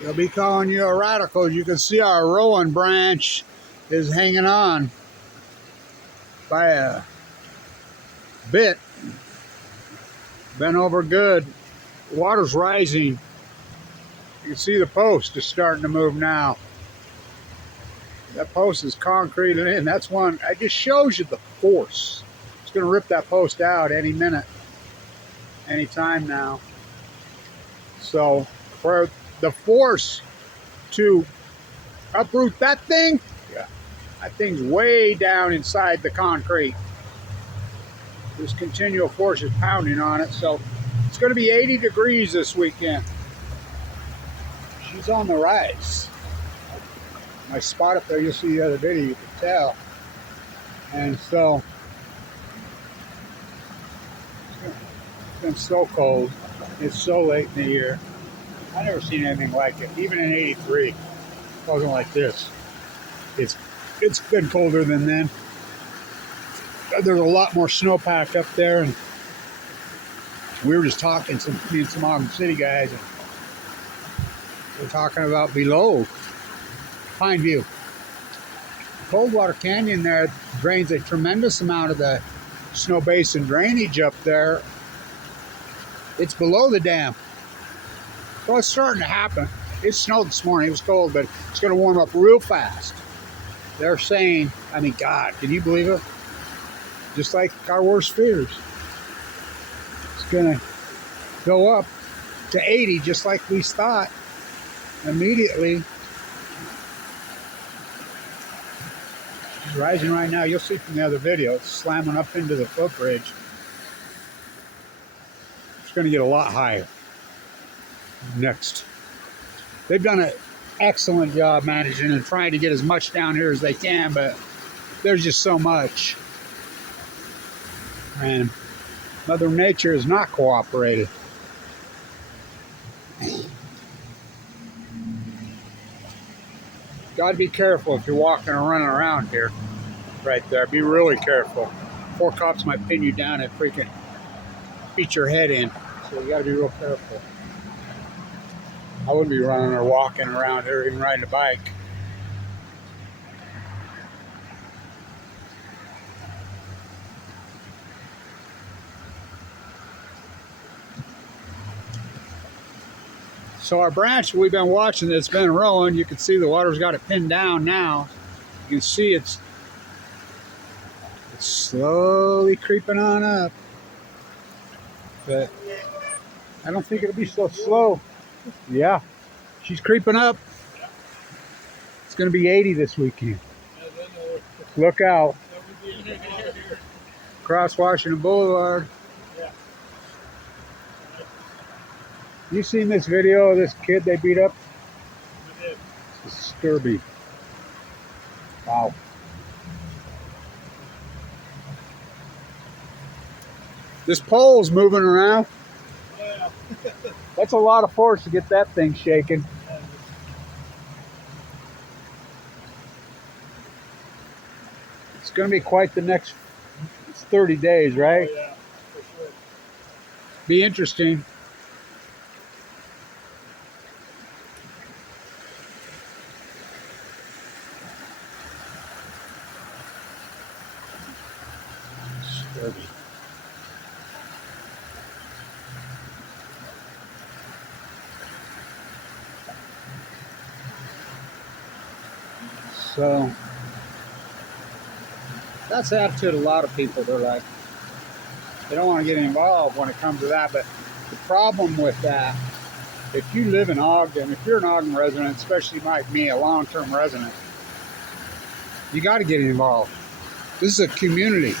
They'll be calling you a radical. You can see our Rowan branch is hanging on by a bit. Been over good. Water's rising. You can see the post is starting to move now. That post is concreted in. That's one. It just shows you the force. It's going to rip that post out any minute, any time now. So for the force to uproot that thing, yeah, that thing's way down inside the concrete. This continual force is pounding on it. So it's going to be 80 degrees this weekend. She's on the rise. My spot up there, you'll see the other video, you can tell. And so it's been so cold. It's so late in the year. I've never seen anything like it. Even in 83, it wasn't like this. It's been colder than then. There's a lot more snowpack up there, and we were just talking, me and some Ogden City guys, and we're talking about below Pine View. Coldwater Canyon there drains a tremendous amount of the snow basin drainage up there. It's below the dam. So it's starting to happen. It snowed this morning. It was cold, but it's going to warm up real fast. They're saying, I mean, God, can you believe it? Just like our worst fears. It's going to go up to 80, just like we thought. Immediately. It's rising right now. You'll see from the other video. It's slamming up into the footbridge. It's going to get a lot higher next. They've done an excellent job managing and trying to get as much down here as they can, but there's just so much. And Mother Nature has not cooperated. Got to be careful if you're walking or running around here. Right there. Be really careful. 4 cops might pin you down and freaking beat your head in. So you got to be real careful. I wouldn't be running or walking around here, even riding a bike. So our branch we've been watching that's been rolling, you can see the water's got it pinned down now. You can see it's slowly creeping on up. But I don't think it'll be so slow. Yeah, she's creeping up. It's going to be 80 this weekend. Look out. Across Washington Boulevard. You seen this video of this kid they beat up? I did. It's disturbing. Wow. This pole's moving around. Yeah. That's a lot of force to get that thing shaking. It's going to be quite the next 30 days, right? Oh, yeah, for sure. Be interesting. So that's the attitude of a lot of people. They're like, they don't want to get involved when it comes to that. But the problem with that, if you live in Ogden, if you're an Ogden resident, especially like me, a long-term resident, you got to get involved. This is a community.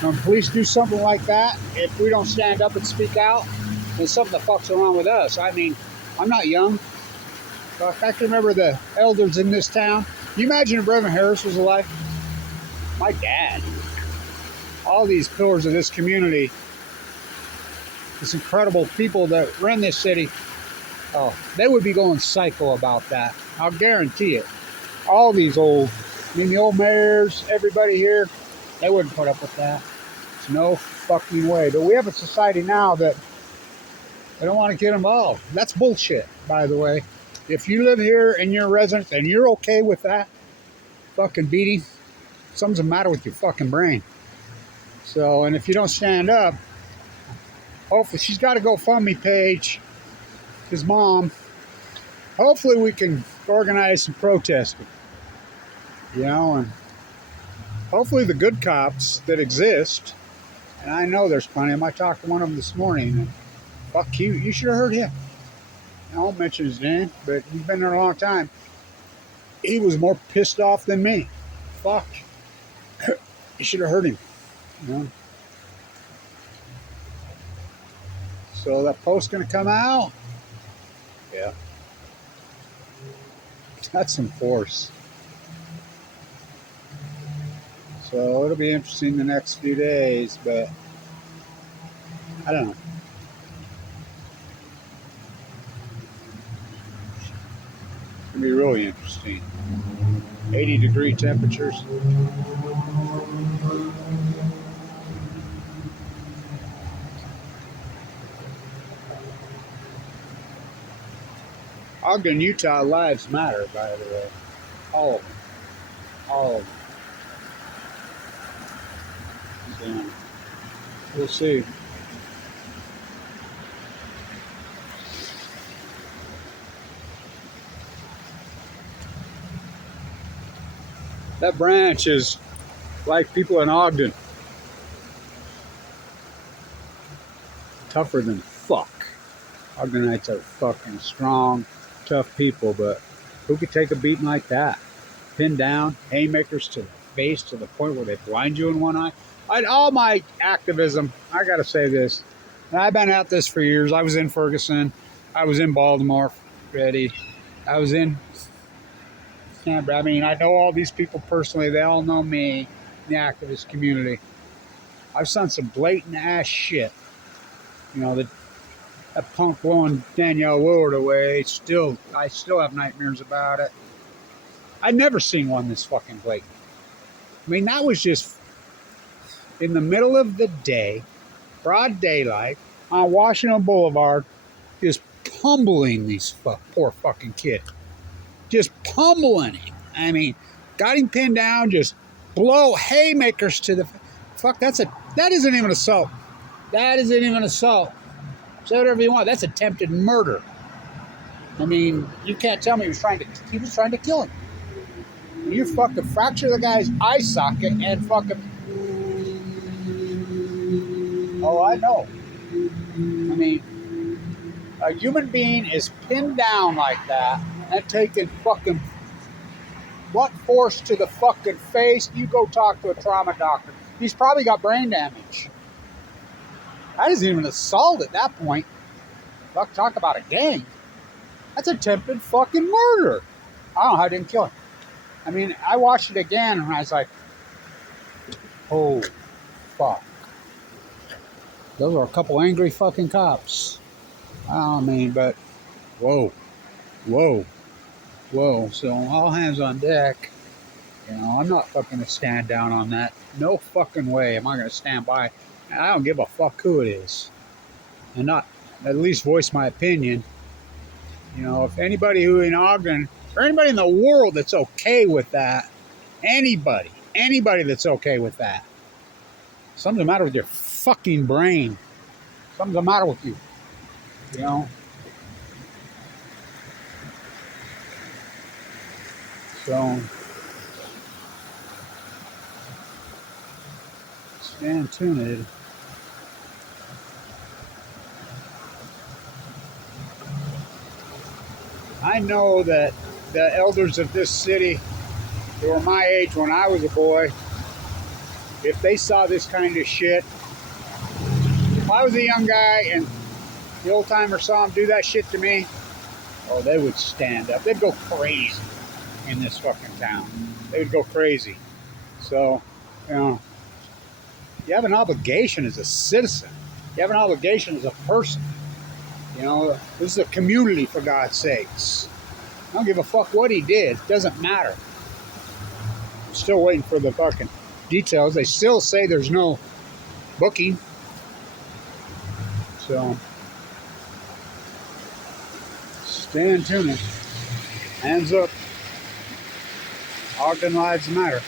When police do something like that, if we don't stand up and speak out, then something the fuck's wrong with us. I mean, I'm not young. I can remember the elders in this town. Can you imagine if Reverend Harris was alive? My dad. All these pillars of this community, this incredible people that run this city, oh, they would be going psycho about that. I'll guarantee it. All these old, I mean, the old mayors, everybody here, they wouldn't put up with that. There's no fucking way. But we have a society now that they don't want to get involved. That's bullshit, by the way. If you live here and you're a resident and you're okay with that fucking beating, something's the matter with your fucking brain. So, and if you don't stand up, hopefully she's got a GoFundMe page. His mom. Hopefully we can organize some protesting. You know, and hopefully the good cops that exist, and I know there's plenty of them. I talked to one of them this morning, and fuck you, you should have heard him. I won't mention his name, but he's been there a long time. He was more pissed off than me. Fuck. You should have heard him. You know? So that post's gonna come out. Yeah. That's some force. So it'll be interesting the next few days, but I don't know. It's gonna be really interesting. 80-degree temperatures. Ogden, Utah lives matter, by the way. All of them. All of them. So, we'll see. That branch is like people in Ogden. Tougher than fuck. Ogdenites are fucking strong, tough people, but who could take a beating like that? Pinned down, haymakers to the face to the point where they blind you in one eye. All my activism, I gotta say this, and I've been at this for years. I was in Ferguson, I was in Baltimore, Ready, I was in Canberra. I mean, I know all these people personally. They all know me in the activist community. I've done some blatant ass shit. You know, that punk blowing Danielle Willard away, I still have nightmares about it. I'd never seen one this fucking blatant. I mean, that was just in the middle of the day, broad daylight, on Washington Boulevard, just pummeling these poor fucking kid. Just pummeling him. I mean, got him pinned down, just blow haymakers to the... Fuck, that isn't even assault. That isn't even assault. Say whatever you want. That's attempted murder. I mean, you can't tell me he was trying to kill him. You fucking fracture the guy's eye socket and fucking... Oh, I know. I mean, a human being is pinned down like that and taken fucking blunt force to the fucking face. You go talk to a trauma doctor. He's probably got brain damage. That isn't even assault at that point. Fuck, talk about a gang. That's attempted fucking murder. I don't know how I didn't kill him. I mean, I watched it again and I was like, oh, fuck. Those are a couple angry fucking cops. I mean, but whoa. So all hands on deck. You know, I'm not fucking gonna stand down on that. No fucking way am I gonna stand by. I don't give a fuck who it is. And not at least voice my opinion. You know, if anybody who in Ogden, or anybody in the world that's okay with that, anybody that's okay with that, something's the matter with your fucking brain. Something's the matter with you. You know? So, stand tuned. I know that the elders of this city, who were my age when I was a boy, if they saw this kind of shit, if I was a young guy and the old timer saw them do that shit to me, oh, they would stand up. They'd go crazy in this fucking town. They would go crazy. So, you know, you have an obligation as a citizen. You have an obligation as a person. You know, this is a community, for God's sakes. I don't give a fuck what he did. It doesn't matter. I'm still waiting for the fucking details. They still say there's no booking. So, stand tuned. Hands up. Ogden lives matter.